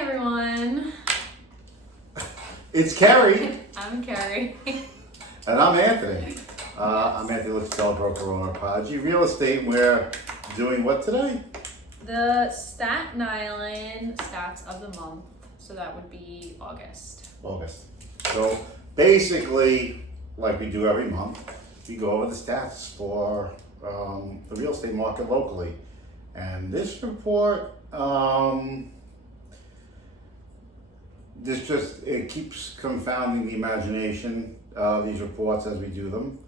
everyone. It's Carrie. I'm Carrie. And I'm Anthony. I'm Anthony, let's tell broker owner Prodigy Real Estate. We're doing what today? The Staten Island stats of the month. So that would be August. So basically, like we do every month, we go over the stats for the real estate market locally. And this report, it keeps confounding the imagination, these reports as we do them.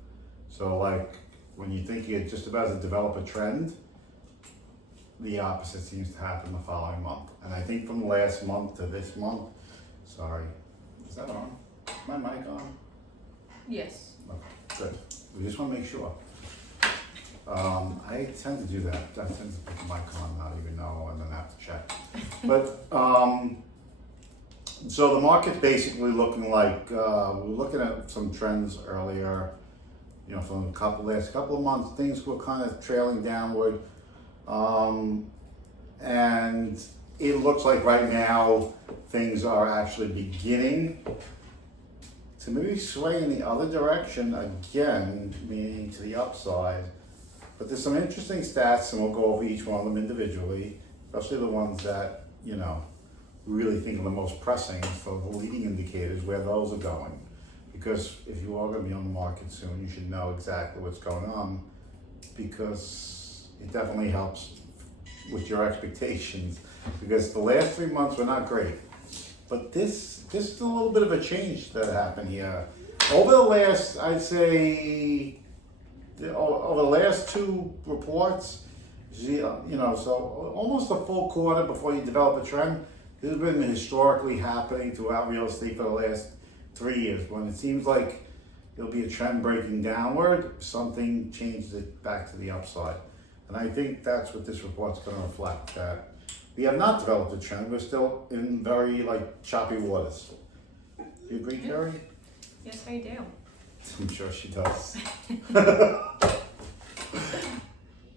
So like when you think you're just about to develop a trend, the opposite seems to happen the following month. And I think from last month to this month, sorry, is that on? Is my mic on? Yes. Okay, good. We just want to make sure. I tend to do that. I tend to put the mic on, not even know, and then have to check. But so the market's basically looking like we were looking at some trends earlier. You know, from the last couple of months, things were kind of trailing downward, and it looks like right now things are actually beginning to maybe sway in the other direction again, meaning to the upside. But there's some interesting stats, and we'll go over each one of them individually, especially the ones that, you know, we really think are the most pressing for the leading indicators, where those are going. Because if you are going to be on the market soon, you should know exactly what's going on, because it definitely helps with your expectations. Because the last 3 months were not great. But this is a little bit of a change that happened here. Over the last, I'd say, over the last two reports, you know, so almost a full quarter before you develop a trend. This has been historically happening throughout real estate for the last 3 years. When it seems like there'll be a trend breaking downward, something changes it back to the upside. And I think that's what this report's going to reflect, that we have not developed a trend. We're still in very choppy waters. Do you agree, Carrie? Yes, I do. I'm sure she does.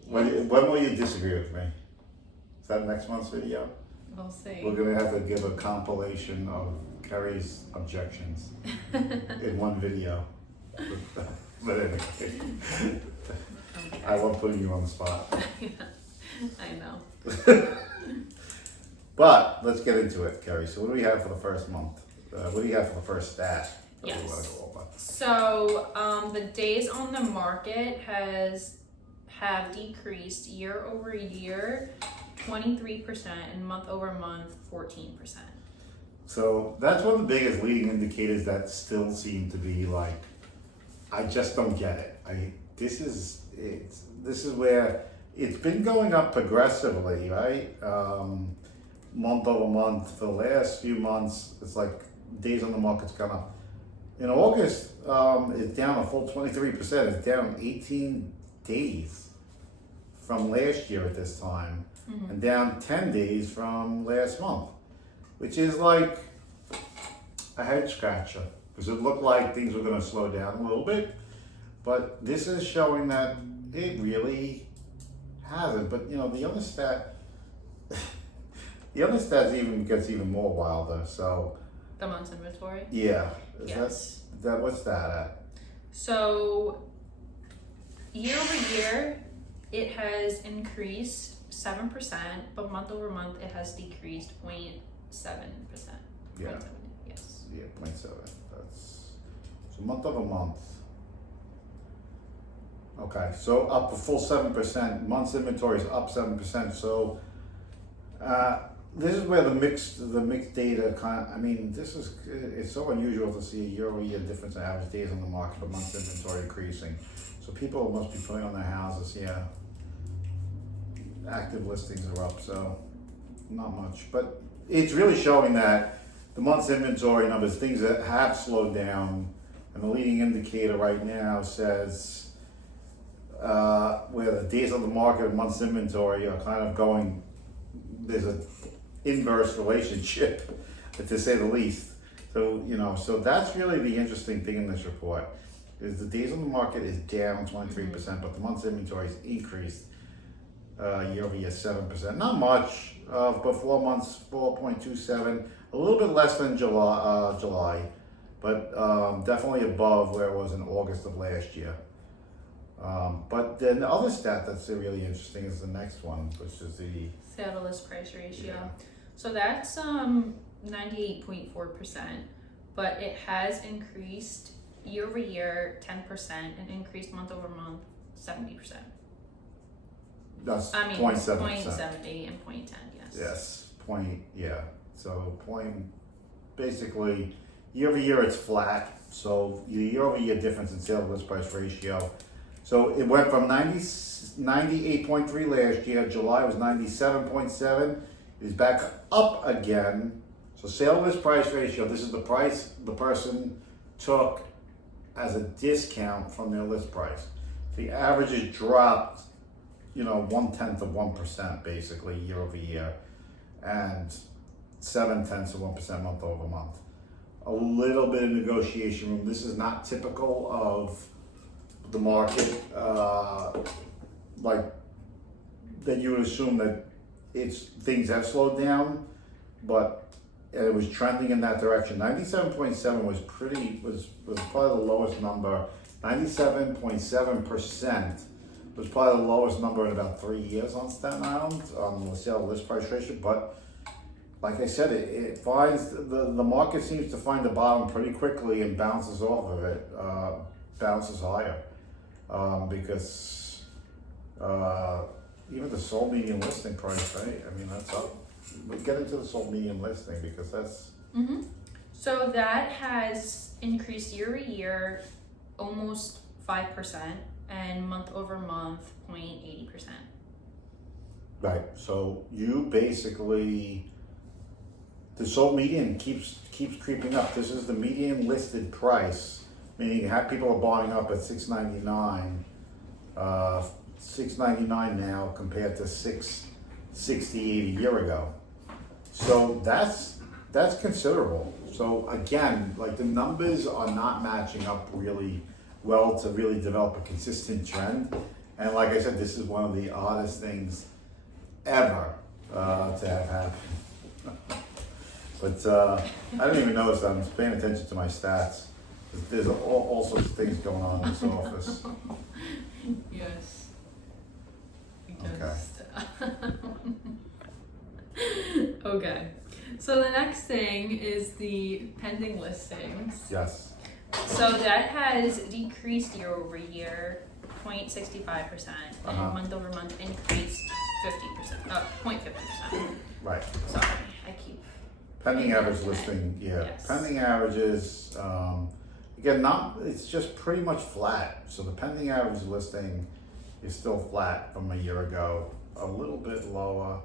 When will you disagree with me? Is that next month's video? We'll see. We're going to have to give a compilation of Carrie's objections in one video. But anyway, I won't put you on the spot. I know. But let's get into it, Carrie. So what do we have for the first month? What do you have for the first stat? Yes. So the days on the market have decreased year over year 23% and month over month 14%. So that's one of the biggest leading indicators that still seem to be I just don't get it. This is where it's been going up progressively, right? Month over month for the last few months. It's like days on the market's gone up. In August, it's down a full 23%. It's down 18 days from last year at this time, and down 10 days from last month, which is like a head scratcher, because it looked like things were going to slow down a little bit, but this is showing that it really hasn't. But you know, the other stat gets even more wilder. So The month's inventory? yeah. Yes. What's that at? So year over year, it has increased 7%, but month over month, it has decreased 0.7%. Yeah. 0.7, yes. Yeah, 0.7. That's so month over month. Okay, so up a full 7%. Month's inventory is up 7%. So this is where the mixed data it's so unusual to see a year-over-year difference in average days on the market, but month's inventory increasing. So people must be putting on their houses, yeah. Active listings are up, so not much. But it's really showing that the month's inventory numbers, things that have slowed down, and the leading indicator right now says where the days on the market and month's inventory are kind of going, there's an inverse relationship, to say the least. So, you know, so that's really the interesting thing in this report, is the days on the market is down 23%, but the month's inventory has increased year over year 7%. Not much. but 4 months 4.27, a little bit less than July, but definitely above where it was in August of last year. But then the other stat that's really interesting is the next one, which is the Sale to list price ratio. Yeah. So that's 98.4%, but it has increased year over year 10% and increased month over month 70%. that's I mean, 0.7%. 0.70 and 0.10, yes. Yes, so basically year over year it's flat. So the year over year difference in sale to list price ratio. So it went from 98.3 last year. July was 97.7. It's back up again. So sale to list price ratio, this is the price the person took as a discount from their list price. The average has dropped, 0.1% basically year over year, and 0.7% month over month. A little bit of negotiation room. This is not typical of the market, like that you would assume that things have slowed down, but it was trending in that direction. 97.7 was probably the lowest number. 97.7% was probably the lowest number in about 3 years on Staten Island on the sale to list price ratio. But like I said, it finds the market seems to find the bottom pretty quickly and bounces off of it, bounces higher, because even the sold median listing price, right? I mean, that's up. We'll get into the sold median listing because that's. Mm-hmm. So that has increased year over year almost 5% and month over month 0.80%. Right. So you basically, the sold median keeps creeping up. This is the median listed price, meaning you have people are buying up at $699, $699 now compared to $668 a year ago. So that's considerable. So again, like the numbers are not matching up really well to really develop a consistent trend. And like I said, this is one of the oddest things ever to have happen. But I didn't even notice that. I'm just paying attention to my stats. There's all sorts of things going on in this office. Yes. Okay. Okay. So the next thing is the pending listings. Yes. So that has decreased year over year 0.65% and month over month increased 0.50%. Right. Sorry, I keep. Pending average listing, yeah. Yes. Pending averages, again, it's just pretty much flat. So the pending average listing is still flat from a year ago, a little bit lower.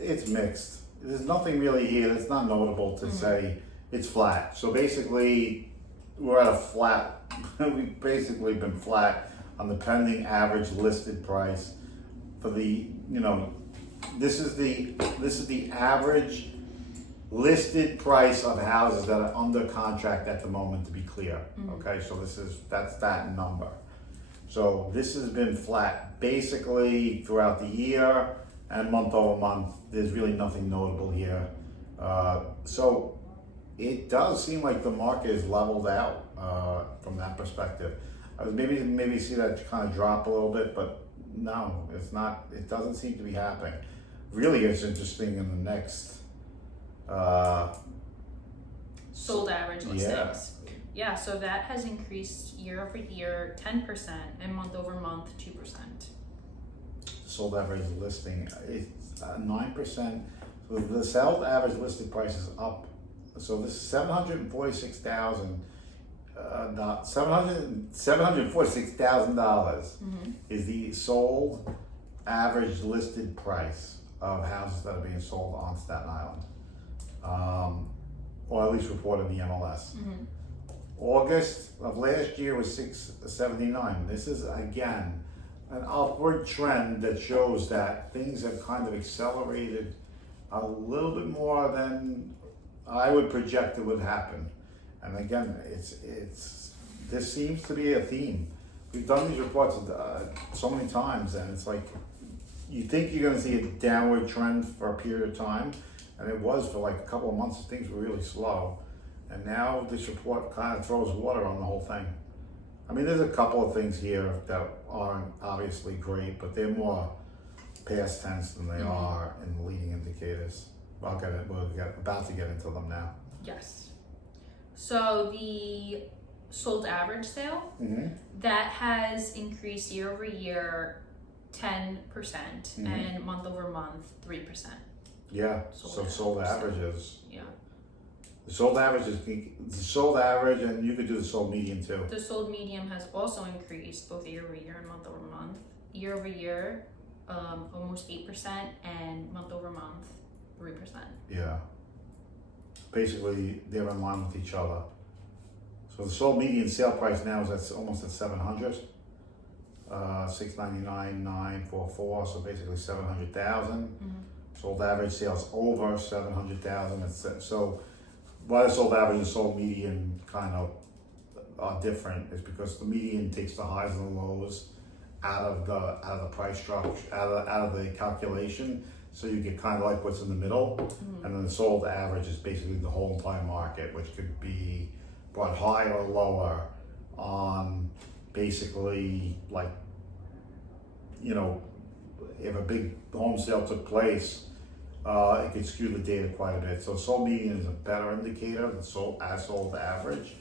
It's mixed. There's nothing really here that's not notable to say it's flat. So basically, we're at a flat, we've basically been flat on the pending average listed price for the, this is the average listed price of houses that are under contract at the moment, to be clear. Okay, so that's that number. So this has been flat basically throughout the year and month over month. There's really nothing notable here. So it does seem like the market is leveled out from that perspective. I was maybe see that kind of drop a little bit, but no, it's not. It doesn't seem to be happening. Really, it's interesting in the next. Sold average listings. Yeah, so that has increased year over year 10% and month over month 2%. Sold average listing, it's 9%. So the sold average listed price is up. So this is $746,000. $746,000 is the sold average listed price of houses that are being sold on Staten Island, or at least reported in the MLS. August of last year was $679. This is again an upward trend that shows that things have kind of accelerated a little bit more than I would project it would happen. And again, this seems to be a theme. We've done these reports so many times, and it's like, you think you're gonna see a downward trend for a period of time, and it was for like a couple of months, things were really slow. And now this report kind of throws water on the whole thing. I mean, there's a couple of things here that aren't obviously great, but they're more past tense than they are in the leading indicators. We're about to get into them now. Yes. So the sold average sale, that has increased year over year 10% and month over month 3%. Yeah, sold averages. Yeah. The sold average and you could do the sold median too. The sold medium has also increased both year over year and month over month. Year over year, almost 8%, and month over month, 3%. Yeah. Basically, they're in line with each other. So the sold median sale price now is almost at 700. 699,944. So basically 700,000. Sold average sales over 700,000. So why the sold average and sold median kind of are different is because the median takes the highs and the lows out of the price structure, out of the calculation. So you get kind of like what's in the middle, and then the sold average is basically the whole entire market, which could be brought higher or lower on basically like, you know, if a big home sale took place, it could skew the data quite a bit. So sold median is a better indicator than sold average.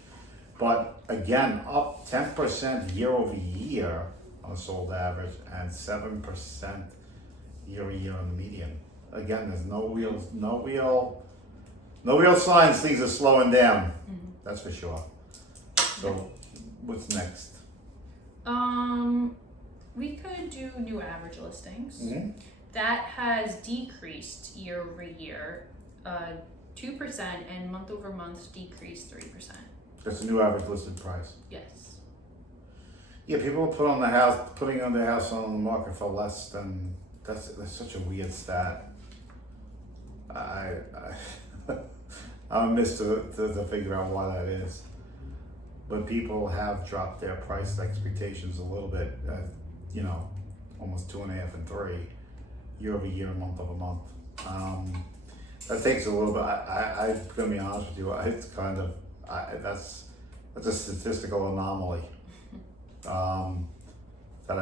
But again, up 10% year over year on the sold average and 7% year over year on the median. Again, there's no real signs things are slowing down. That's for sure. So what's next? We could do new average listings. That has decreased year over year, 2%, and month over month decreased 3%. That's the new average listed price. Yes. Yeah, people are putting on their house on the market for less than. That's such a weird stat. I'm missed to figure out why that is. But people have dropped their price expectations a little bit. You know, almost 2.5 and 3 year over year, month over month. That takes a little bit. I'm gonna be honest with you. It's kind of that's a statistical anomaly that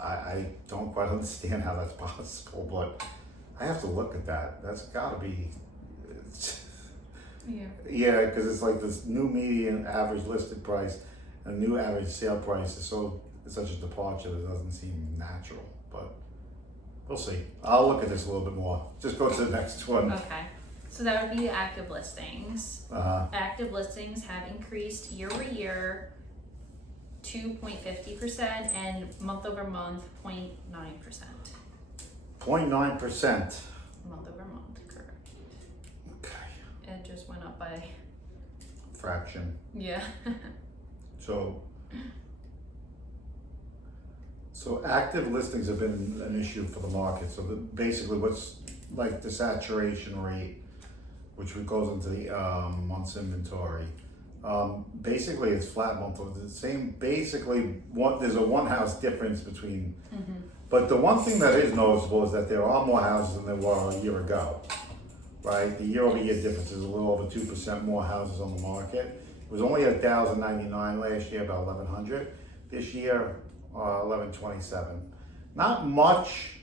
I don't quite understand how that's possible, but I have to look at that. That's got to be. Yeah, because it's like this new median average listed price and new average sale price is such a departure that it doesn't seem natural, but we'll see. I'll look at this a little bit more. Just go to the next one. Okay. So that would be the active listings. Active listings have increased year over year 2.50% and month over month 0.9%. 0.9%. Month over month, correct. Okay. It just went up by Fraction. yeah. So active listings have been an issue for the market. So basically what's like the saturation rate, which goes into the month's inventory. Basically it's flat month over the same. Basically there's a one house difference between, but the one thing that is noticeable is that there are more houses than there were a year ago, right? The year over year difference is a little over 2% more houses on the market. It was only 1,099 last year, about 1,100. This year, 1,127. Not much.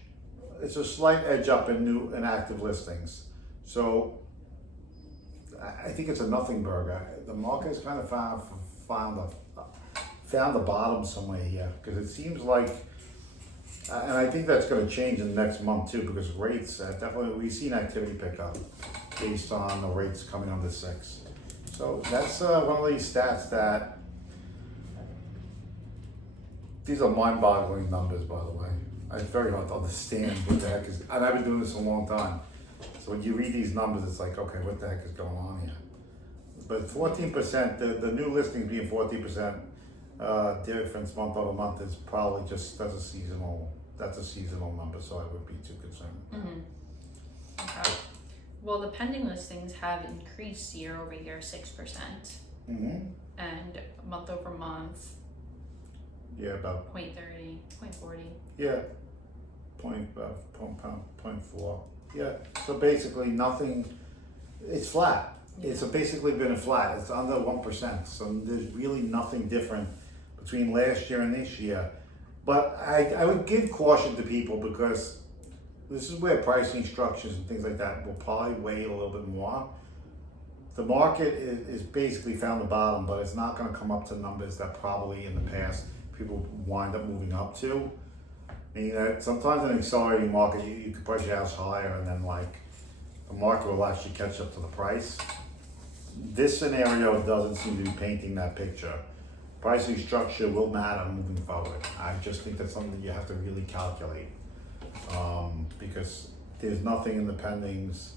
It's a slight edge up in active listings. So I think it's a nothing burger. The market has kind of found the bottom somewhere here, because it seems like, and I think that's going to change in the next month too, because rates definitely, we've seen activity pick up based on the rates coming under 6. So that's one of these stats that, these are mind-boggling numbers, by the way. It's very hard to understand what the heck is, and I've been doing this a long time. So when you read these numbers, it's like, okay, what the heck is going on here? But 14%, the new listing being 14% difference month over month is probably just, that's a seasonal number, so I wouldn't be too concerned. Okay. Well, the pending listings have increased year over year 6%, and month over month. Yeah, about 0.30, 0.40. Yeah. point four. Yeah, so basically nothing, it's flat. It's basically been a flat, it's under 1%, so there's really nothing different between last year and this year. But I would give caution to people because this is where pricing structures and things like that will probably weigh a little bit more. The market is basically found the bottom, but it's not gonna come up to numbers that probably in the past people wind up moving up to. Meaning that sometimes in an accelerating market, you could price your house higher and then like the market will actually catch up to the price. This scenario doesn't seem to be painting that picture. Pricing structure will matter moving forward. I just think that's something that you have to really calculate. Because there's nothing in the pendings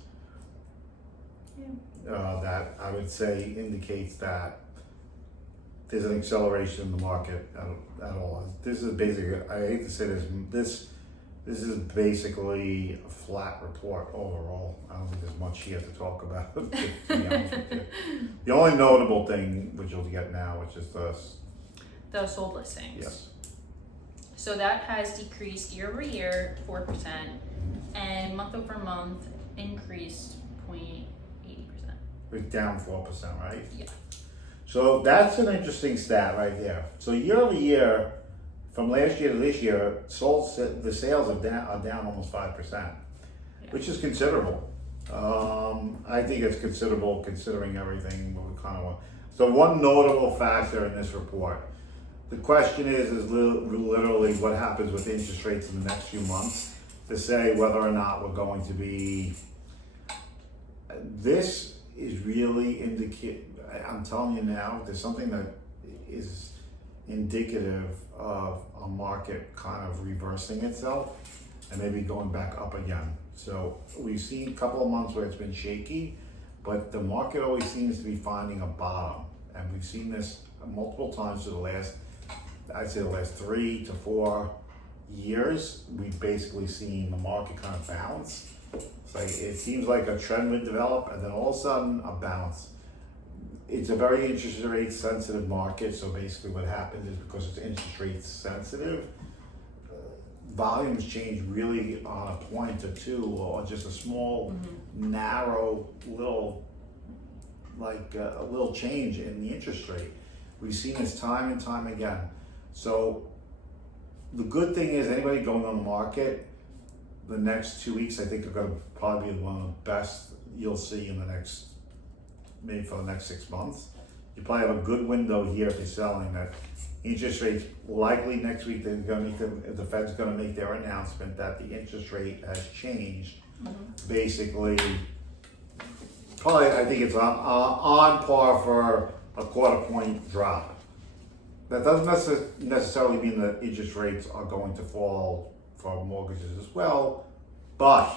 that I would say indicates that there's an acceleration in the market at all. This is basically, I hate to say this is basically a flat report overall. I don't think there's much here to talk about, to be honest with you. The only notable thing, which you'll get now, which is the sold listings. Yes. So that has decreased year over year 4%, and month over month increased 0.80%. It's down 4%, right? Yeah. So that's an interesting stat right there. So year over year, from last year to this year, the sales are down almost 5%, which is considerable. I think it's considerable considering everything what we kind of want. So one notable factor in this report, the question is literally what happens with interest rates in the next few months to say whether or not we're going to be. This is really I'm telling you now, there's something that is indicative of a market kind of reversing itself and maybe going back up again. So we've seen a couple of months where it's been shaky, but the market always seems to be finding a bottom. And we've seen this multiple times for the last 3 to 4 years. We've basically seen the market kind of bounce. It's like, it seems like a trend would develop and then all of a sudden a bounce. It's a very interest rate sensitive market, so basically what happens is because it's interest rate sensitive, volumes change really on a point or two or just a small, narrow little, like a little change in the interest rate. We've seen this time and time again. So the good thing is anybody going on the market, the next 2 weeks I think are going to probably be one of the best you'll see in the next, maybe for the next 6 months. You probably have a good window here if you're selling that interest rates likely next week they're going to make the Fed's going to make their announcement that the interest rate has changed. Basically, probably I think it's on par for a 1/4 point drop. That doesn't necessarily mean that interest rates are going to fall for mortgages as well, but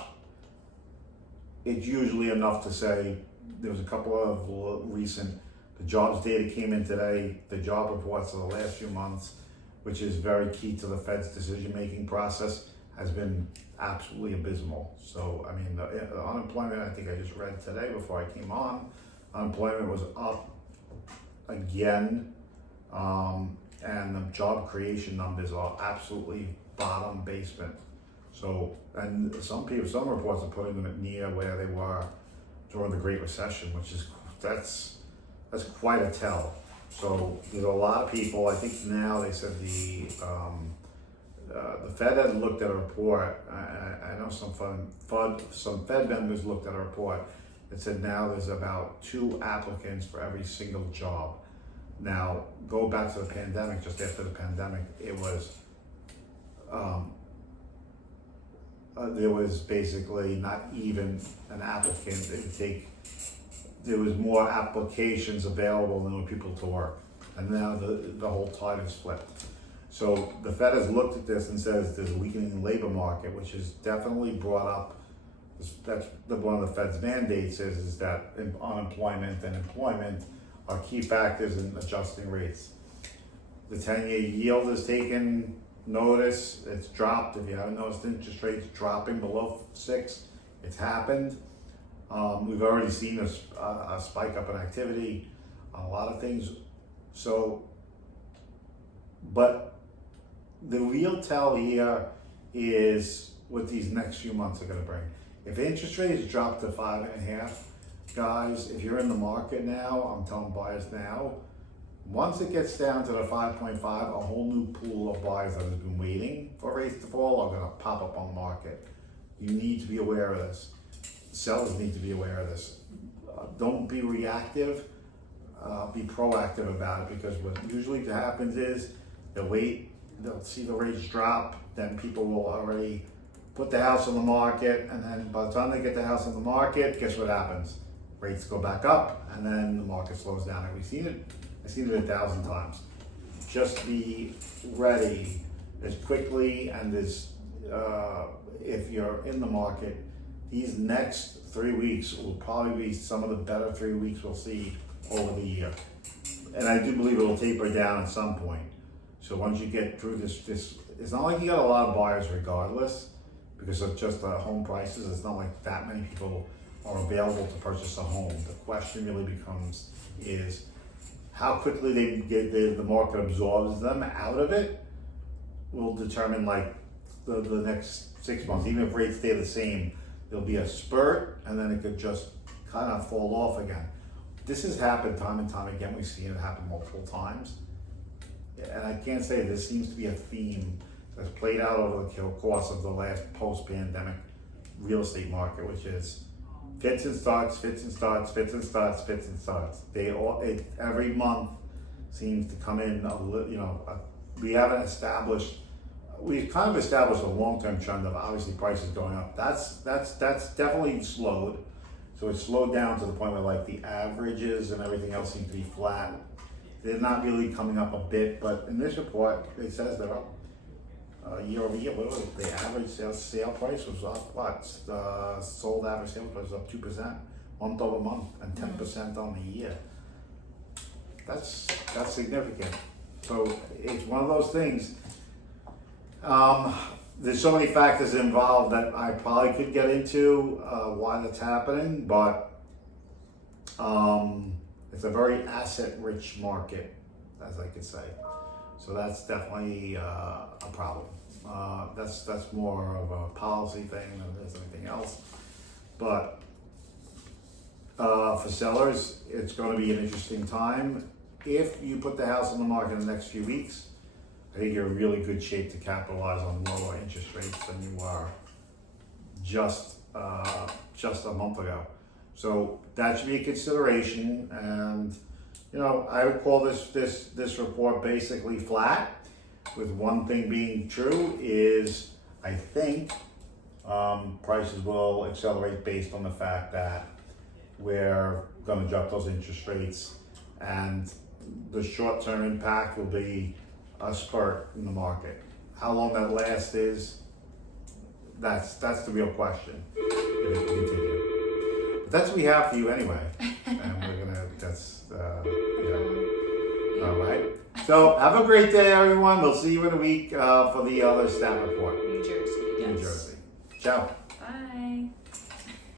it's usually enough to say. There was a couple of recent, the jobs data came in today, the job reports of the last few months, which is very key to the Fed's decision-making process, has been absolutely abysmal. So, I mean, the unemployment, I think I just read today before I came on, unemployment was up again, and the job creation numbers are absolutely bottom basement. So, and some reports are putting them at near where they were during the Great Recession, which is, that's quite a tell. So there's a lot of people, I think now they said the Fed had looked at a report, I know some Fed members looked at a report that said now there's about 2 applicants for every single job. Now, go back to the pandemic, just after the pandemic, it was, there was basically not even an applicant. There was more applications available than there were people to work. And now the whole tide has flipped. So the Fed has looked at this and says there's a weakening labor market, which is definitely brought up. That's one of the Fed's mandates is that unemployment and employment are key factors in adjusting rates. The 10-year yield has taken notice, it's dropped. If you haven't noticed interest rates dropping below 6, it's happened. We've already seen a spike up in activity on a lot of things. So, but the real tell here is what these next few months are gonna bring. If interest rates drop to 5.5, guys, if you're in the market now, I'm telling buyers now, once it gets down to the 5.5, a whole new pool of buyers that have been waiting for rates to fall are gonna pop up on the market. You need to be aware of this. Sellers need to be aware of this. Don't be reactive, be proactive about it, because what usually happens is they'll wait, they'll see the rates drop, then people will already put the house on the market, and then by the time they get the house on the market, guess what happens? Rates go back up, and then the market slows down. Have we seen it? I've seen it 1,000 times. Just be ready as quickly and as, if you're in the market, these next 3 weeks will probably be some of the better 3 weeks we'll see over the year. And I do believe it'll taper down at some point. So once you get through this, it's not like you got a lot of buyers regardless, because of just the home prices. It's not like that many people are available to purchase a home. The question really becomes is how quickly the market absorbs them out of it will determine like the next 6 months. Even if rates stay the same, there'll be a spurt and then it could just kind of fall off again. This has happened time and time again. We've seen it happen multiple times. And I can't say this seems to be a theme that's played out over the course of the last post-pandemic real estate market, which is fits and starts, fits and starts, fits and starts, fits and starts. Every month seems to come in a little, we've kind of established a long-term trend of obviously prices going up. That's definitely slowed. So it's slowed down to the point where like the averages and everything else seem to be flat. They're not really coming up a bit, but in this report, it says they're up year over year. What was it? The average sale price was up, sold average sale price was up 2% month over month and 10% on the year. That's significant. So it's one of those things. There's so many factors involved that I probably could get into why that's happening, but it's a very asset-rich market, as I could say. So that's definitely a problem. That's more of a policy thing than it is anything else. But for sellers, it's going to be an interesting time. If you put the house on the market in the next few weeks, I think you're in really good shape to capitalize on lower interest rates than you were just a month ago. So that should be a consideration. And I would call this report basically flat, with one thing being true is I think prices will accelerate based on the fact that we're going to drop those interest rates, and the short-term impact will be a spurt in the market. How long that lasts is, that's the real question. If it can continue. But that's what we have for you anyway. And all right. So have a great day, everyone. We'll see you in a week for the other stat report. New Jersey, yes. New Jersey. Ciao.